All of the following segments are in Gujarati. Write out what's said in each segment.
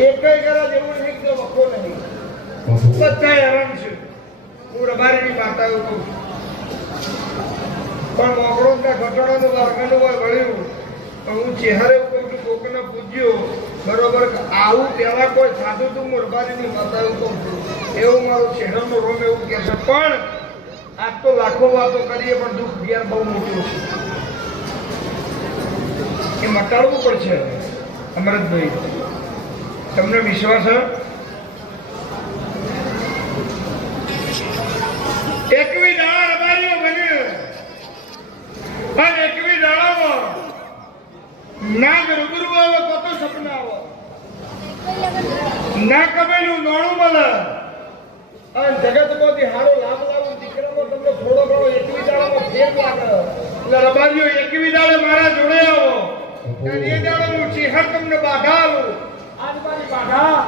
એકય કરા જેવું નહીં તો વખો નહીં બધા હેરાન છે હું રબારીની માતા એવું કહું પણ મોકળો ના ઘટણાનું વારગાનું હોય વળ્યું પણ હું ચહેરે એવું કહું છું કોકને પૂજ્યો બરોબર આવું પહેલા કોઈ સાધુ તું હું રબારીની માતા એવું કહું છું એવું મારું ચહેરાનો રોમ એવું કહે છે પણ આજ તો લાખો વાતો કરીએ પણ દુઃખ ઘેર બહુ મોટું છે એ મટાડવું પડશે અમરતભાઈ તમને વિશ્વાસ એકવી દાડા રબારીઓ બન્યો અને એકવી દાડામાં નાગ રૂબરૂ આવે તો સપના આવે ના કમેલું નોણું મળે અને જગતમાંથી હારો લાભ લાવું દીકરામાં તમને થોડો ઘણો એકવી દાડામાં ફેર લાગે એટલે રબારીઓ એકવી દાડે મારા જોડે આવો અને એ દાડો હું ચિહર તમને બાધા આલું આજ મારી બાધા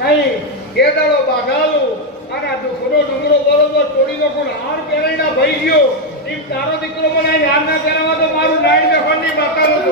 નહીં એ દાડો બાધા આલું અને આ દુઃખનો ડુંગરો બરોબર તોડીનો કોઈ હાર પહેરાઈના ભઈ ગયો એમ તારો દીકરો મને હાર ના પહેરાવા તો મારું નાઈન બેફણની માતાનું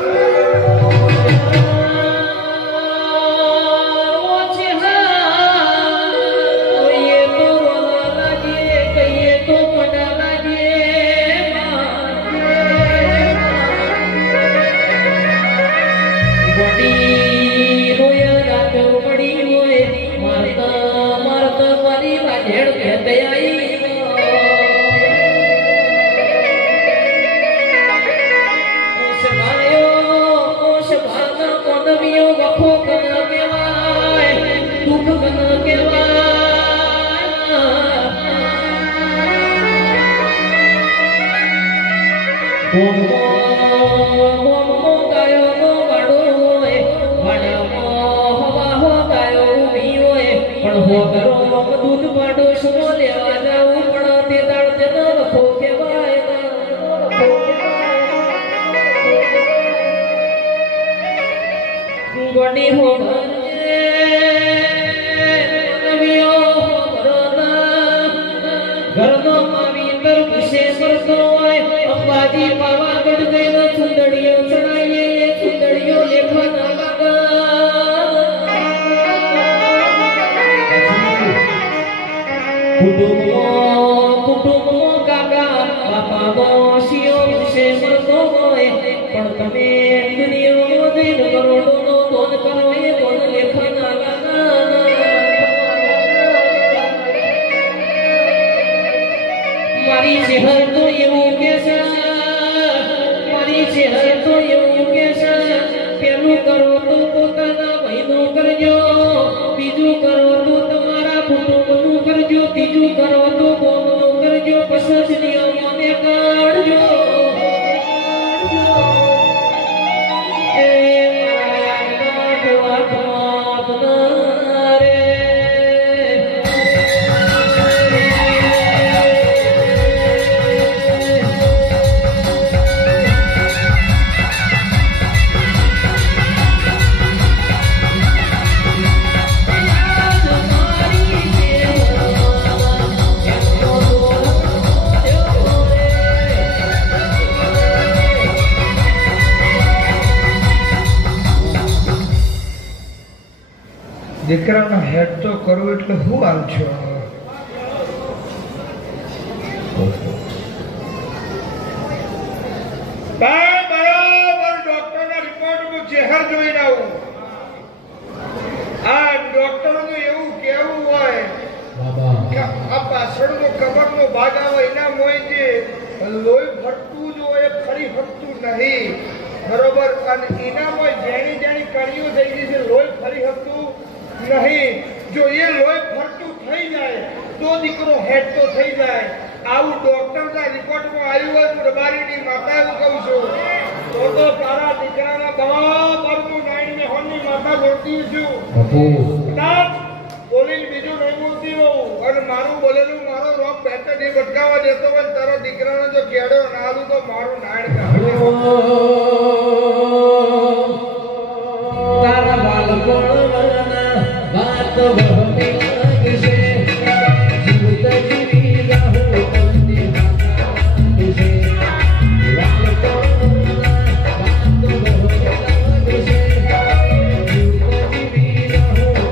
દીકરાનો હેડ તો કરવું એટલે હું હાલ છો બરાબર ડોક્ટરના રિપોર્ટમાં ચહેર જોઈને આવું આ ડોક્ટરનું એવું કેવું હોય કે આ પાછળનો કમરનો ભાગ આવે એના મોય જે લોહી ફરતું જો એ ફરી ફરતું નહીં બરોબર અને એનામાં જેણી જેણી કડીઓ થઈ ગઈ છે લોહી ફરી ફરતું નહીં જો એ લોહી ફરતું થઈ જાય તો દીકરો હેડ તો થઈ જાય આવું ડોક્ટરના રિપોર્ટમાં આવ્યું હોય તો રબારીની માતા એવું કહું છું તો તારા દીકરાના બરાબરનું નાઈન ને હોનની માતા બોલતી છું કદાચ બોલીને બીજું નહીં બોલતી હોઉં અને મારું બોલેલું મારો રોગ બેટર નહીં ભટકાવા દેતો હોય તારા દીકરાનો જો કેડો ના આલું તો મારું નાઈન તારા બાળકોના વાત વહમી લાગશે જીવત જીવી રહો અંતે લાગશે બાળકોના વાત વહમી લાગશે જીવત જીવી રહો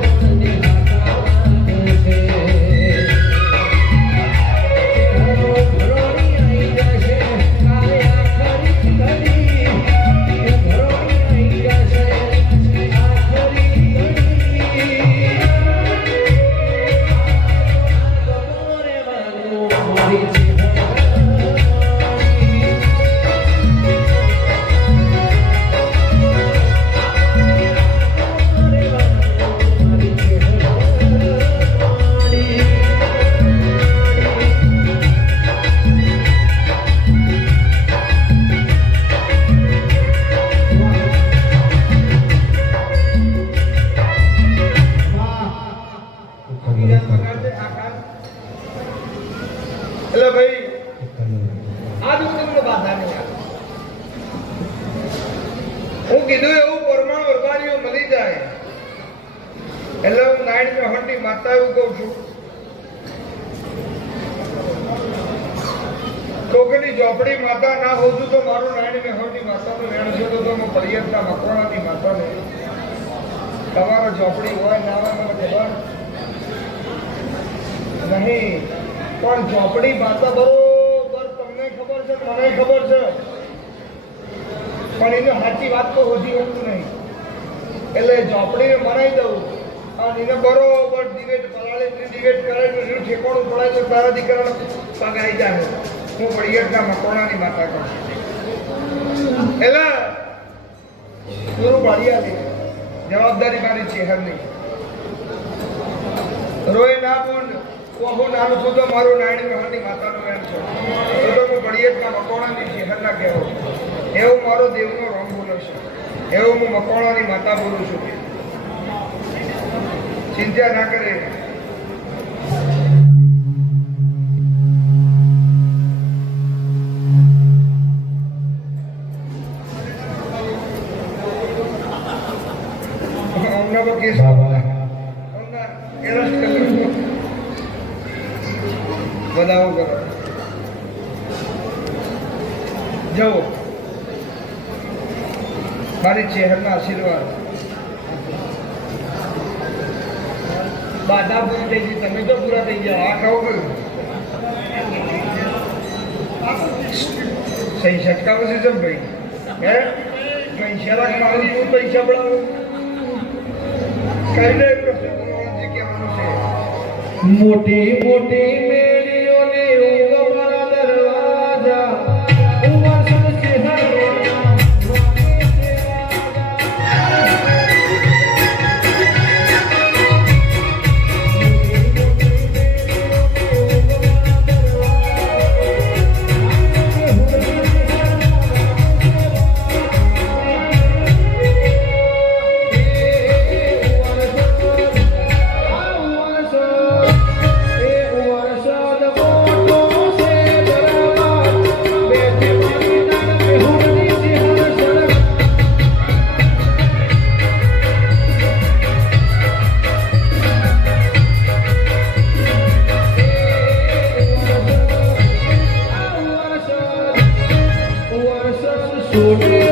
એટલે ભાઈ આજ હું તમને બાધા નહીં આપું. હું કીધું એવું પરમાણુ અરબારીઓ મળી જાય એટલે હું નાયણ મેહોણની માતા એવું કહું છું. કોકની ઝોપડી માતા ના હોઉં તો મારું નાયણ મેહોણની માતાનું વેણ છે તો હું પડિયતના મકવાણાની માતાને તમારો ઝોપડી હોય ના હોય મને ખબર નહીં, પણ ઝોપડી માતા બરોબર તમને ખબર છે મને ખબર છે, પણ એને સાચી વાત તો હોતી હોતું નહીં. એટલે ઝોપડીને મનાઈ દઉં અને એને બરોબર ડિબેટ પલાળી ડિબેટ કરાવી એનું ઠેકાણું પડાય તો તારા દીકરાનો પગ આવી જાય. હું પડિયતના મકોણાની માતા કહું એટલે પૂરું પાડી આપી જવાબદારી મારી ચહેરની રોય ના બોલ હું નાનું છું તો મારું નાયણ મેહોણની માતાનું વેણ છે તો હું પડિયતના મકોણાની ચહેરના કહેવો એવું મારો દેવનો રોમ બોલો છે, એવું હું મકોણાની માતા બોલું છું. ચિંતા ના કરે. બનાવો કરો જવો મારી ચહેરના આશીર્વાદ બાધા પૂરી થઈ ગઈ, તમે તો પૂરા થઈ ગયા. આ કહો કયું સહી છટકાવો છે જેમ ભાઈ હે પૈસા રાખવાનું શું પૈસા પડાવો કઈ નહીં પ્રશ્ન જે કહેવાનું છે. મોટી મોટી મેળીઓને ઉગમણા દરવાજા ઉવાસન છોડી